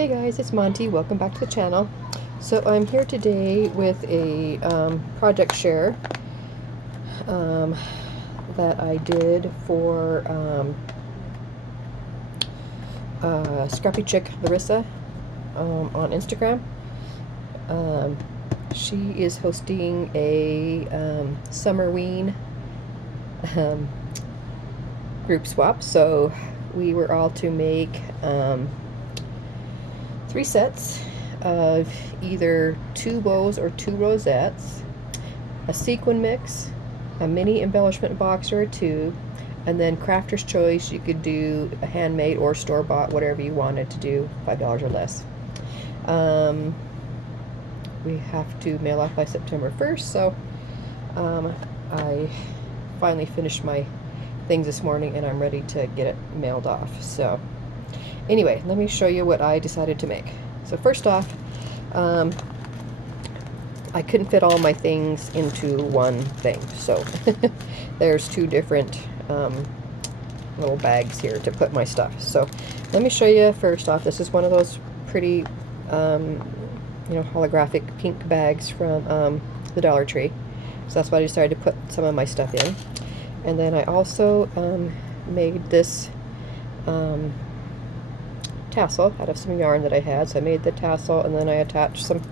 Hey guys, it's Monty. Welcome back to the channel. So I'm here today with a project share that I did for Scrappy Chick Larisa on Instagram. She is hosting a Summerween group swap, so we were all to make 3 sets of either 2 bows or 2 rosettes, a sequin mix, a mini embellishment box or a 2, and then crafter's choice. You could do a handmade or store-bought, whatever you wanted to do, $5 or less. We have to mail off by September 1st, so I finally finished my things this morning and I'm ready to get it mailed off. So anyway, let me show you what I decided to make. So first off, I couldn't fit all my things into one thing, so there's 2 different little bags here to put my stuff. So let me show you first off. This is one of those pretty holographic pink bags from the Dollar Tree. So that's why I decided to put some of my stuff in. And then I also made this tassel out of some yarn that I had. So I made the tassel and then I attached some,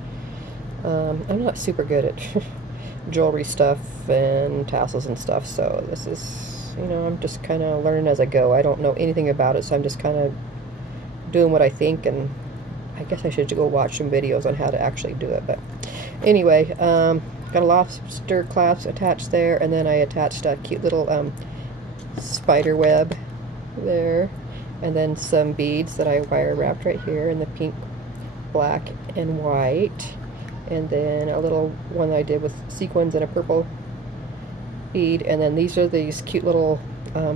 I'm not super good at jewelry stuff and tassels and stuff, so this is, I'm just kind of learning as I go. I don't know anything about it, so I'm just kind of doing what I think, and I guess I should go watch some videos on how to actually do it. But anyway, got a lobster clasp attached there, and then I attached a cute little spider web there, and then some beads that I wire wrapped right here in the pink, black, and white, and then a little one that I did with sequins and a purple bead. And then these are these cute little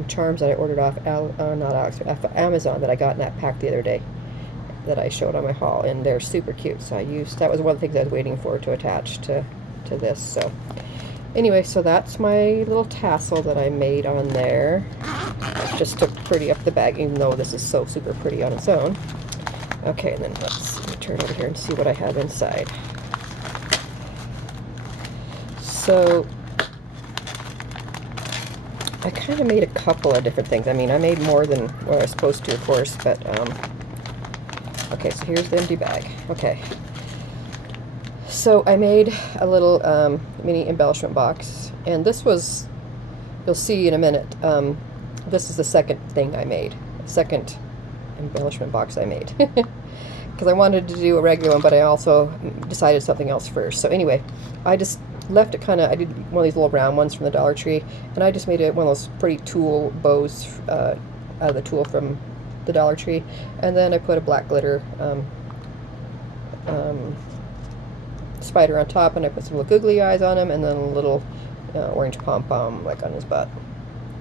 charms that I ordered off Amazon that I got in that pack the other day that I showed on my haul, and they're super cute. So that was one of the things I was waiting for to attach to this. So anyway, so that's my little tassel that I made on there, just to pretty up the bag, even though this is so super pretty on its own. Okay, and then let me turn over here and see what I have inside. So I kind of made a couple of different things. I mean, I made more than what I was supposed to, of course, but okay, so here's the empty bag. Okay, so I made a little mini embellishment box, and this was, you'll see in a minute, this is the second thing I made, second embellishment box I made, because I wanted to do a regular one, but I also decided something else first. So anyway, I just left it kind of, I did one of these little round ones from the Dollar Tree, and I just made it one of those pretty tulle bows out of the tulle from the Dollar Tree, and then I put a black glitter spider on top, and I put some little googly eyes on him, and then a little orange pom-pom like on his butt.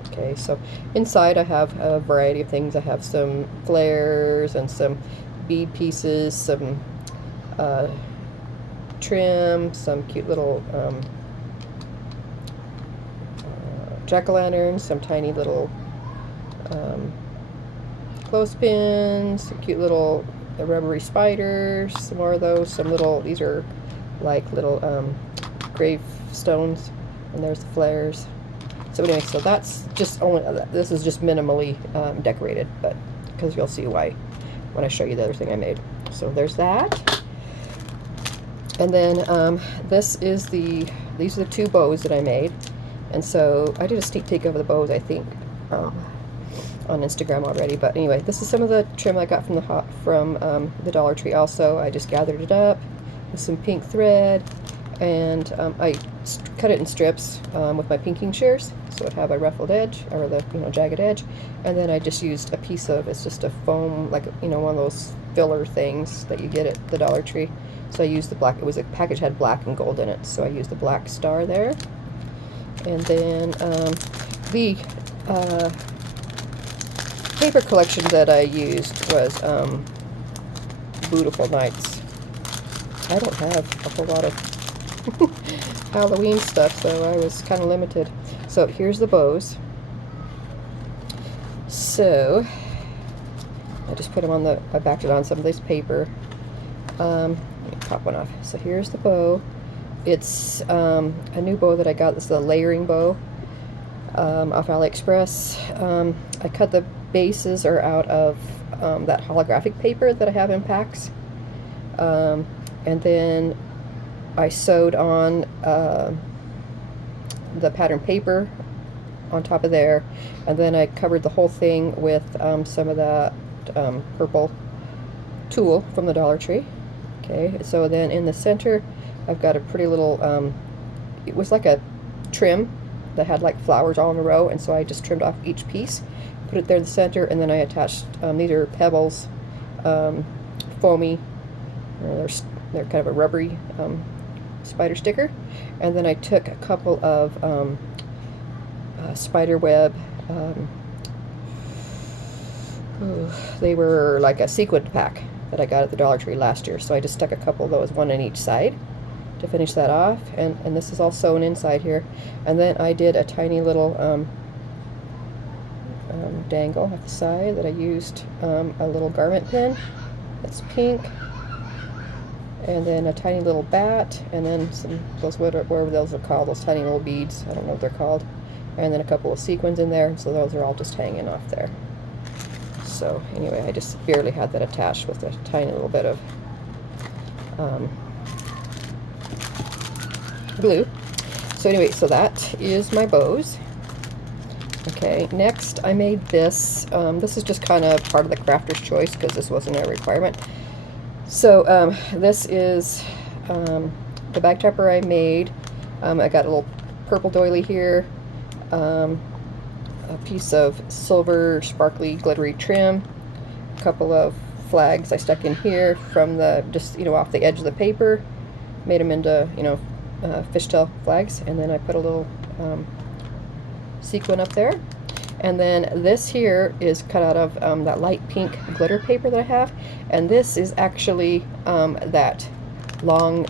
Okay, so inside I have a variety of things. I have some flares and some bead pieces, some trim, some cute little jack-o'-lanterns, some tiny little clothespins, some cute little rubbery spiders, some more of those, some little, these are like little gravestones, and there's the flares. So anyway, so that's just only, this is just minimally decorated, but because you'll see why when I show you the other thing I made. So there's that. And then these are the 2 bows that I made. And so I did a sneak peek of the bows, I think, on Instagram already. But anyway, this is some of the trim I got from the Dollar Tree. Also, I just gathered it up with some pink thread, and I cut it in strips with my pinking shears, so it have a ruffled edge, or the jagged edge. And then I just used a piece of, it's just a foam, like one of those filler things that you get at the Dollar Tree. So I used the black, it was a package had black and gold in it, so I used the black star there. And then the paper collection that I used was Beautiful Nights. I don't have a whole lot of Halloween stuff, so I was kind of limited. So here's the bows. So I just put them on I backed it on some of this paper. Let me pop one off. So here's the bow. It's a new bow that I got. This is a layering bow off AliExpress. I cut the bases are out of that holographic paper that I have in packs. And then I sewed on the pattern paper on top of there, and then I covered the whole thing with some of that purple tulle from the Dollar Tree. Okay, so then in the center I've got a pretty little, it was like a trim that had like flowers all in a row, and so I just trimmed off each piece, put it there in the center, and then I attached, these are pebbles, foamy, they're kind of a rubbery spider sticker, and then I took a couple of spider web, they were like a sequin pack that I got at the Dollar Tree last year, so I just stuck a couple of those, one on each side, to finish that off, and this is all sewn inside here. And then I did a tiny little dangle at the side that I used a little garment pin that's pink, and then a tiny little bat, and then some whatever those are called, those tiny little beads, I don't know what they're called, and then a couple of sequins in there, so those are all just hanging off there. So anyway, I just barely had that attached with a tiny little bit of glue. So anyway, so that is my bows. Okay, next I made this. This is just kind of part of the crafter's choice because this wasn't a requirement. So this is the bag topper I made. I got a little purple doily here, a piece of silver sparkly glittery trim, a couple of flags I stuck in here from the, just, you know, off the edge of the paper, made them into, you know, fishtail flags, and then I put a little sequin up there. And then this here is cut out of that light pink glitter paper that I have, and this is actually that long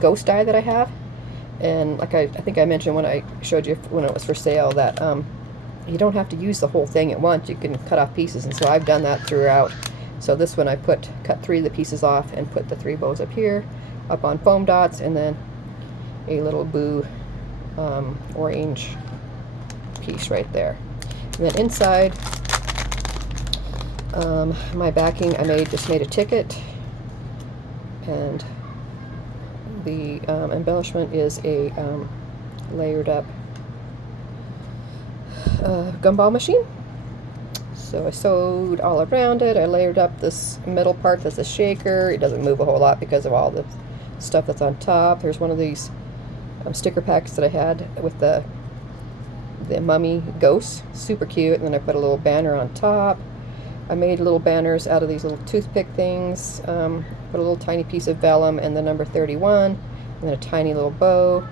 ghost die that I have. And like I think I mentioned when I showed you when it was for sale that you don't have to use the whole thing at once. You can cut off pieces, and so I've done that throughout. So this one I cut 3 of the pieces off and put the 3 bows up here, up on foam dots, and then a little blue orange piece right there. And then inside my backing, I just made a ticket, and the embellishment is a layered up gumball machine. So I sewed all around it. I layered up this middle part that's a shaker. It doesn't move a whole lot because of all the stuff that's on top. There's one of these sticker packs that I had with the mummy ghosts, super cute, and then I put a little banner on top. I made little banners out of these little toothpick things, put a little tiny piece of vellum and the number 31, and then a tiny little bow,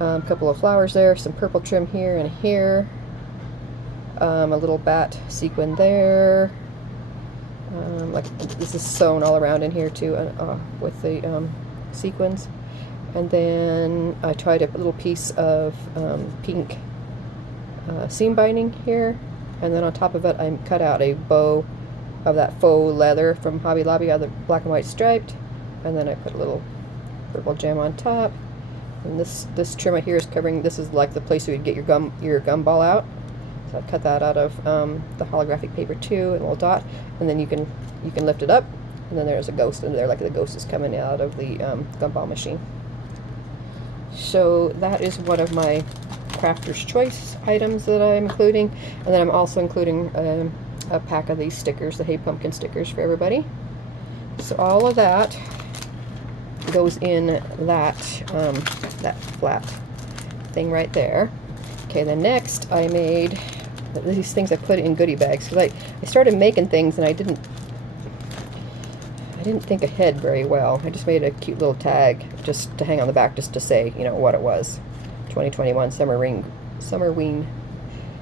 a couple of flowers there, some purple trim here and here, a little bat sequin there, like this is sewn all around in here too, with the sequins. And then I tried a little piece of pink seam binding here, and then on top of it I cut out a bow of that faux leather from Hobby Lobby, either black and white striped, and then I put a little purple gem on top. And this trim right here is covering, this is like the place you would get your gumball out. So I cut that out of the holographic paper too, and a little dot, and then you can lift it up, and then there's a ghost in there, like the ghost is coming out of the gumball machine. So that is one of my crafter's choice items that I'm including, and then I'm also including a pack of these stickers, the Hey Pumpkin stickers for everybody. So all of that goes in that flat thing right there. Okay, then next I made these things I put in goodie bags, because I started making things and I didn't think ahead very well. I just made a cute little tag just to hang on the back, just to say, you know, what it was. 2021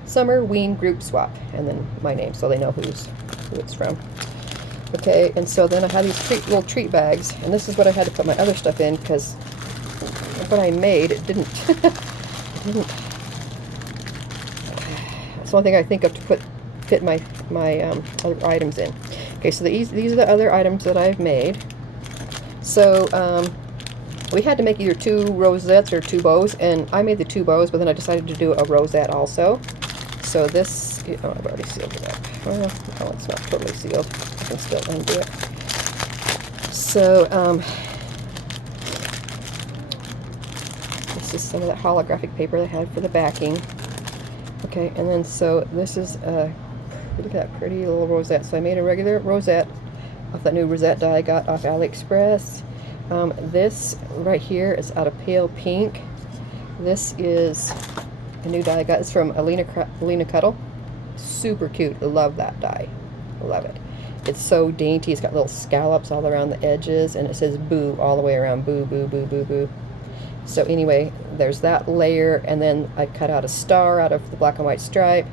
Summerween Group Swap, and then my name, so they know who it's from. Okay, and so then I had these little treat bags, and this is what I had to put my other stuff in, because what I made, it didn't, it's the only thing I think of to put fit my other items in. Okay, so these are the other items that I've made. So we had to make either 2 rosettes or 2 bows, and I made the 2 bows, but then I decided to do a rosette also. So this, oh, I've already sealed it up. Well, no, it's not totally sealed. I can still undo it. So this is some of that holographic paper I had for the backing. Okay, and then so this is look at that pretty little rosette. So I made a regular rosette off that new rosette die I got off AliExpress. This right here is out of pale pink. This is a new die I got. It's from Alina Cuddle. Super cute. I love that die. I love it. It's so dainty. It's got little scallops all around the edges, and it says boo all the way around. Boo, boo, boo, boo, boo. So anyway, there's that layer, and then I cut out a star out of the black and white stripe,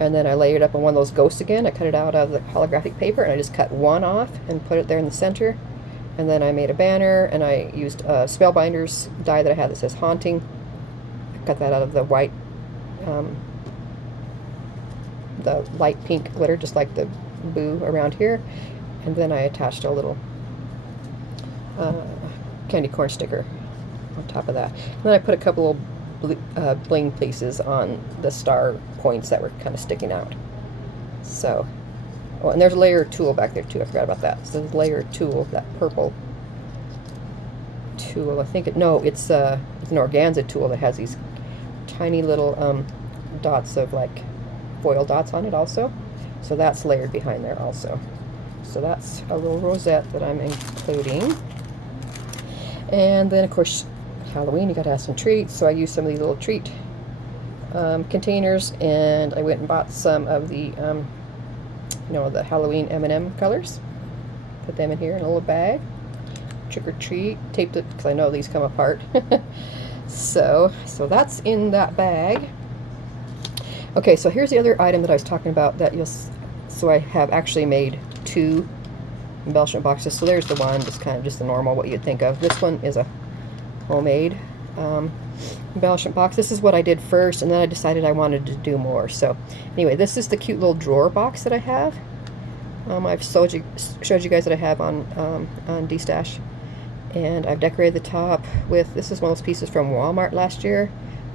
and then I layered up on one of those ghosts again. I cut it out of the holographic paper, and I just cut one off and put it there in the center. And then I made a banner, and I used Spellbinder's die that I had that says Haunting. I cut that out of the white, the light pink glitter, just like the boo around here. And then I attached a little candy corn sticker on top of that. And then I put a couple of bling pieces on the star points that were kind of sticking out. So, oh, and there's a layer tool back there too. I forgot about that. So there's a layer tool, that purple tool. I think it's an organza tool that has these tiny little dots of like foil dots on it also. So that's layered behind there also. So that's a little rosette that I'm including. And then of course Halloween, you gotta have some treats. So I used some of these little treat containers, and I went and bought some of the the Halloween M&M colors. Put them in here in a little bag. Trick or treat. Taped it because I know these come apart. So that's in that bag. Okay, so here's the other item that I was talking about that so I have actually made 2 embellishment boxes. So there's the one, just kind of just the normal, what you'd think of. This one is a homemade embellishment box. This is what I did first, and then I decided I wanted to do more. So anyway, this is the cute little drawer box that I have. I've showed you guys that I have on DStash, and I've decorated the top with, this is one of those pieces from Walmart last year.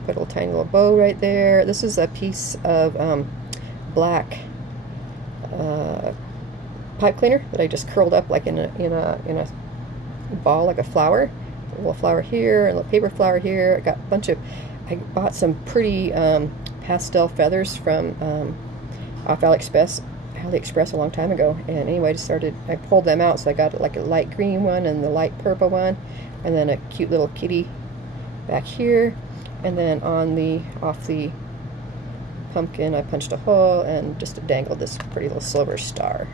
Put a little tiny little bow right there. This is a piece of black pipe cleaner that I just curled up like in a ball, like a flower. A little flower here, a little paper flower here. I got a bunch of, I bought some pretty pastel feathers from off AliExpress a long time ago, and anyway, I pulled them out, so I got like a light green one and the light purple one, and then a cute little kitty back here, and then off the pumpkin I punched a hole and just dangled this pretty little silver star.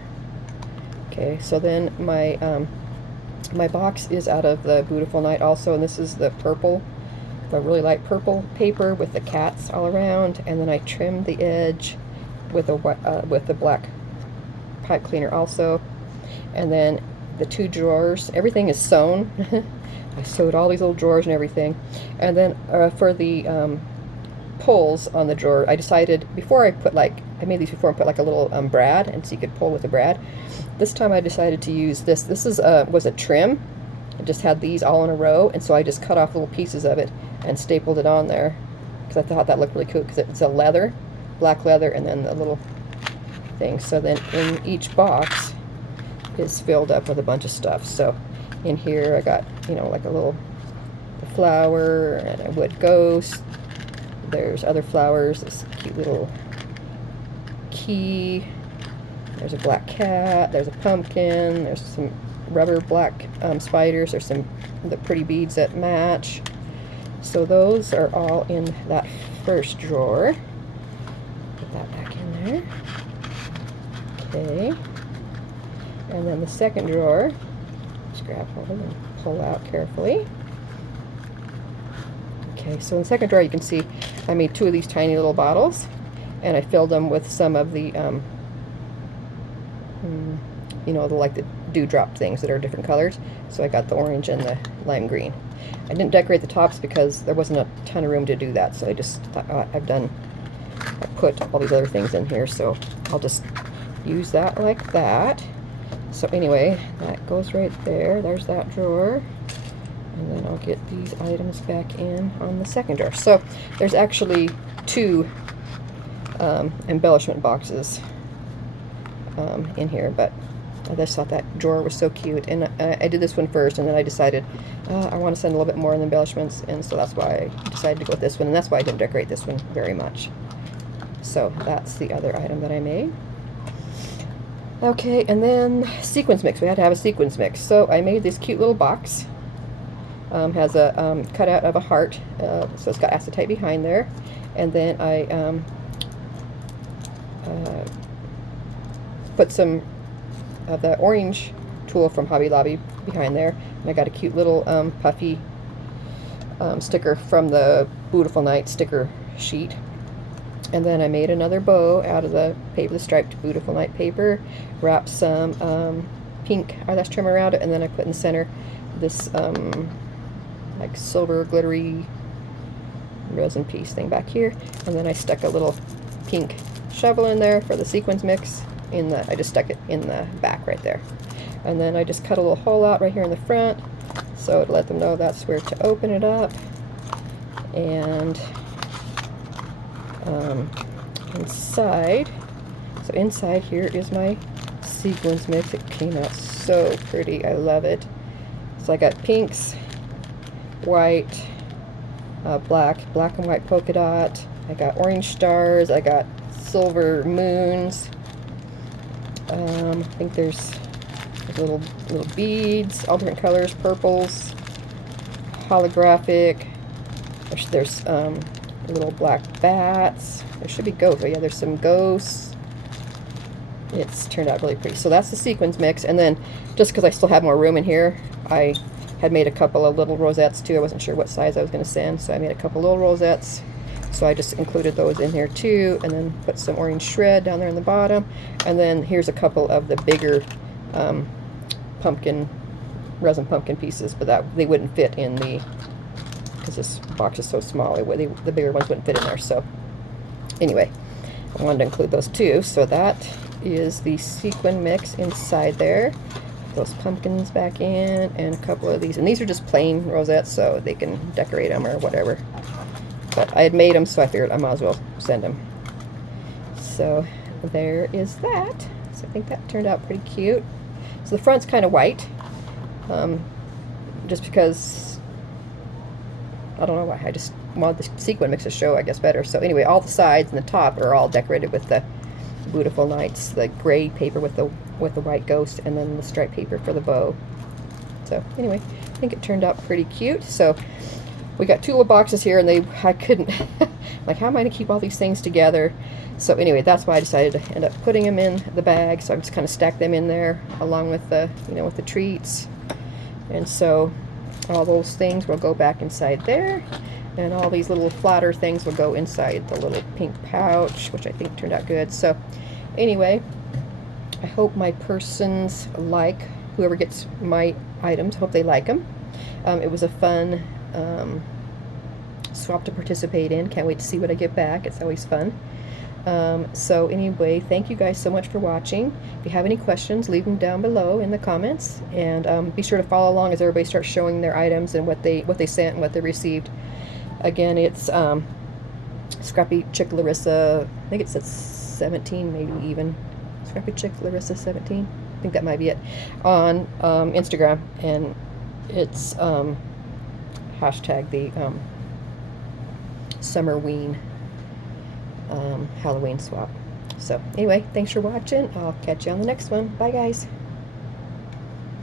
Okay, so then my box is out of the Beautiful Night also, and this is the purple, the really light purple paper with the cats all around, and then I trimmed the edge with the black pipe cleaner also. And then the 2 drawers, everything is sewn. I sewed all these little drawers and everything. And then for the pulls on the drawer, I decided before I made these before and put like a little brad, and so you could pull with a brad. This time I decided to use this. This was a trim. It just had these all in a row, and so I just cut off little pieces of it and stapled it on there because I thought that looked really cool, because it's a leather, black leather, and then the little thing. So then in each box is filled up with a bunch of stuff. So in here I got, like a little flower and a wood ghost. There's other flowers, this cute little key. There's a black cat. There's a pumpkin. There's some rubber black spiders. There's the pretty beads that match. So those are all in that first drawer. Put that back in there. Okay. And then the second drawer, just grab hold of and pull out carefully. Okay, so in the second drawer you can see I made 2 of these tiny little bottles, and I filled them with some of the like the dewdrop things that are different colors. So I got the orange and the lime green. I didn't decorate the tops because there wasn't a ton of room to do that, so I just thought, I've done put all these other things in here, so I'll just use that like that. So anyway, that goes right there. There's that drawer. And then I'll get these items back in on the second drawer. So there's actually two embellishment boxes in here, but I just thought that drawer was so cute, and I did this one first, and then I decided I want to send a little bit more in the embellishments, and so that's why I decided to go with this one, and that's why I didn't decorate this one very much. So that's the other item that I made. Okay, and then sequins mix. We had to have a sequins mix, so I made this cute little box. Has a cutout of a heart, so it's got acetate behind there, and then I put some of the orange tulle from Hobby Lobby behind there, and I got a cute little puffy sticker from the Beautiful Night sticker sheet. And then I made another bow out of the paper, the striped Beautiful Night paper, wrapped some pink eyelash trim around it, and then I put in the center this like silver glittery resin piece thing back here, and then I stuck a little pink shovel in there for the sequins mix. I just stuck it in the back right there, and then I just cut a little hole out right here in the front, so to let them know that's where to open it up. And inside, so inside here is my sequins mix. It came out so pretty. I love it. So I got pinks, white, black and white polka dot. I got orange stars. I got silver moons. I think there's little beads, all different colors, purples, holographic. There's little black bats. There should be ghosts. Oh yeah, there's some ghosts. It's turned out really pretty. So that's the sequins mix. And then just because I still have more room in here, I had made a couple of little rosettes too. I wasn't sure what size I was going to send, so I made a couple little rosettes. So I just included those in here too, and then put some orange shred down there in the bottom. And then here's a couple of the bigger resin pumpkin pieces, but they wouldn't fit in the, because this box is so small, the bigger ones wouldn't fit in there. So anyway, I wanted to include those too. So that is the sequin mix inside there. Those pumpkins back in, and a couple of these, and these are just plain rosettes, so they can decorate them or whatever. But I had made them, so I figured I might as well send them. So there is that. So I think that turned out pretty cute. So the front's kind of white, just because, I don't know why, I just wanted the sequin mix to show, I guess, better. So anyway, all the sides and the top are all decorated with the Beautiful Nights, the gray paper with the white ghost, and then the striped paper for the bow. So anyway, I think it turned out pretty cute. So we got two little boxes here, and I couldn't, like, how am I going to keep all these things together? So anyway, that's why I decided to end up putting them in the bag. So I just kind of stacked them in there along with the, with the treats. And so all those things will go back inside there, and all these little flatter things will go inside the little pink pouch, which I think turned out good. So anyway, I hope my persons like, whoever gets my items, hope they like them. It was a fun swap to participate in. Can't wait to see what I get back. It's always fun. So anyway, thank you guys so much for watching. If you have any questions, leave them down below in the comments, and be sure to follow along as everybody starts showing their items and what they sent and what they received. Again, it's Scrappy Chick Larisa. I think it says 17, maybe even Scrappy Chick Larisa 17. I think that might be it on Instagram, and it's hashtag the Summerween Halloween swap. So anyway, thanks for watching. I'll catch you on the next one. Bye guys.